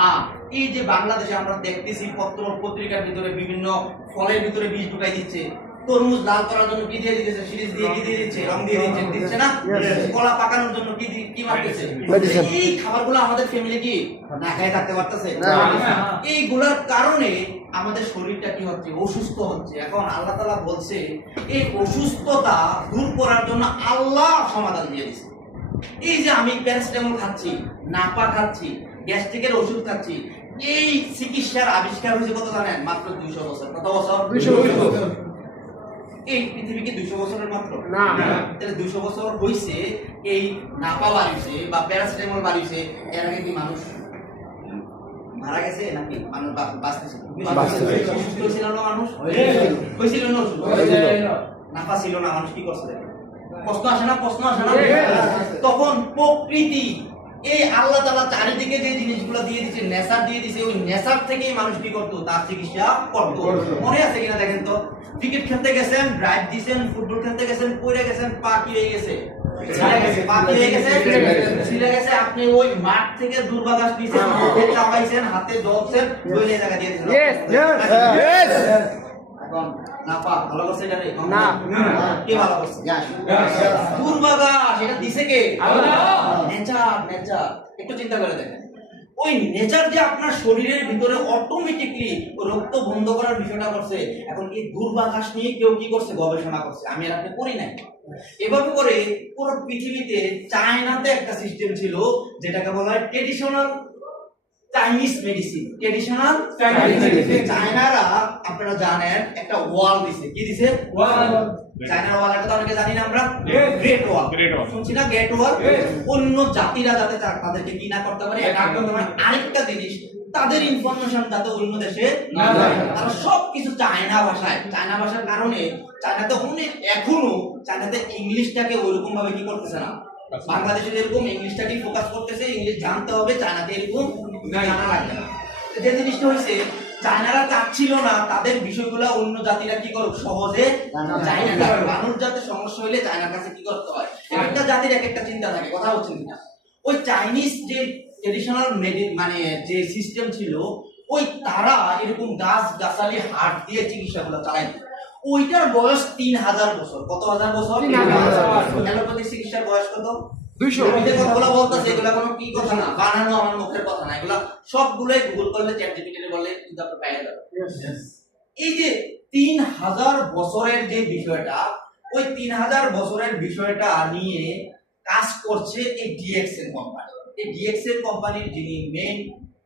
এই যে বাংলাদেশে আমরা দেখতেছি পত্র পত্রিকার ভিতরে বিভিন্ন ফলের ভিতরে বিষ ঢুকাই দিচ্ছে, তরমুজ লাল করার জন্য কি দিয়ে দিচ্ছে, সিরিজ দিয়ে কি দিয়ে দিচ্ছে, রং দিয়ে দিচ্ছে, দিচ্ছে না, কলা পাকানোর জন্য কি মারতেছে। এই খাবারগুলো আমাদের ফ্যামিলি কি না খেয়ে থাকতে পারতেছে? এইগুলোর কারণে আমাদের শরীরটা কি হচ্ছে, অসুস্থ হচ্ছে। এখন আল্লাহ তাআলা বলছে এই অসুস্থতা দূর করার জন্য আল্লাহ সমাধান দিয়ে দিয়েছে। এই যে আমি প্যারাসিটামল খাচ্ছি, নাপা খাচ্ছি, গ্যাস্ট্রিকের ওষুধ খাচ্ছি, এই চিকিৎসার আবিষ্কার হয়েছে কত জানেন? মাত্র 200 বছর। কত বছর? 200 বছর। এই পৃথিবী কি 200 বছরের মাত্র? না। তাহলে 200 বছর হইছে এই নাপা বাড়িছে বা প্যারাসিটামল বাড়িছে, এর আগে কি মানুষ মারা গেছে নাকি মানুষ বাঁচতেছে? সুস্থ ছিল না মানুষ? হয়েছিল না অসুস্থ? নাপা ছিল না, মানুষ কি করছে? প্রশ্ন আসে না? প্রশ্ন আসে না? তখন প্রকৃতি এই আল্লাহ তাআলা চারিদিকে যে জিনিসগুলো দিয়ে দিয়েছে, নেশার দিয়ে দিয়েছে, ওই নেশার থেকেই মানুষ কি করতো, তার চিকিৎসা করতো। মনে আছে কিনা দেখেন তো, ক্রিকেট খেলতে গেছেন, ড্রাইভ দিয়েছেন, ফুটবল খেলতে গেছেন, পড়ে গেছেন, পা কি হয়ে গেছে, ছিঁড়ে গেছে, আপনি ওই মাঠ থেকে দুর্বাঘাস দিয়েছেন, মুখে চাপাইছেন, হাতে জবছেন, বইলে জায়গা দিয়ে দিয়েছেন। এখন নাপা ভালো করছে এটা রে? না, কে ভালো করছে? দুর্বাঘাস এটা দিছে কে? আল্লাহ। নেচার একটু চিন্তা করে দেখেন, ওই নেচার যে আপনার শরীরের ভিতরে অটোমেটিকলি রক্ত বন্ধ করার বিষয়টা করছে। এখন এই দুর্বাঘাস নিয়ে কেউ কি করছে, গবেষণা করছে, আমি আর আপনি করি নাই। এভাবে করে পুরো পৃথিবীতে চায়নাতে একটা সিস্টেম ছিল যেটাকে বলা হয় traditional Chinese medicine. Traditional Chinese medicine চায়নারা আপনারা জানেন একটা ওয়াল দিছে। কি দিছে? ওয়াল। চায়নার ওয়ালের কথা অনেকে জানি না আমরা? গ্রেট ওয়াল। শুনছি না গ্রেট ওয়াল? অন্য জাতিরা যাতে তাদেরকে কি না করতে পারে, এটা করতে পারে। আরেকটা জিনিস, তাদের ইনফরমেশন যাতে অন্য দেশে না যায়, তারা সবকিছু চায়না ভাষায়। চায়না ভাষার কারণে চায়নাতে অনেক এখনো চায়নাতে ইংলিশটাকে ওইরকম ভাবে কি করতেছে না। বাংলাদেশে এরকম ইংলিশটাকে ফোকাস করতেছে, ইংলিশ জানতে হবে, চায়নাতে এরকম জানা লাগে না। যে জিনিসটা হইছে, চায়নারা চাচ্ছিল না তাদের বিষয়গুলো অন্য জাতিরা কি করুক, সহজে জানে না। মানুষ যাতে সমস্যা হইলে চায়নার কাছে কি করতে হয়, একটা জাতির এক একটা চিন্তা থাকে। কথা হচ্ছে না? ওই চাইনিজ যে ট্রেডিশনাল মানে যে সিস্টেম ছিল, ওই তারা এরকম গাছ গাছালি হাট দিয়ে চিকিৎসাগুলো চালাইত। ওইটার বয়স 3000 বছর। কত হাজার বছর? 3000। অ্যালোপ্যাথি চিকিৎসার বয়স কত? 200। আমি কথাগুলো বলতাছি, এগুলা কোনো কি কথা না, বানানো আমার মুখের কথা না। এগুলা সবগুলাই গুগল করলে, চ্যাট জিপিটিতে বললে কিন্তু আপনি পেয়ে যাবেন। এই যে 3000 বছরের যে বিষয়টা, ওই 3000 বছরের বিষয়টা নিয়ে কাজ করছে এই ডিএক্সএল কোম্পানি। এই ডিএক্সএল কোম্পানির যিনি মেইন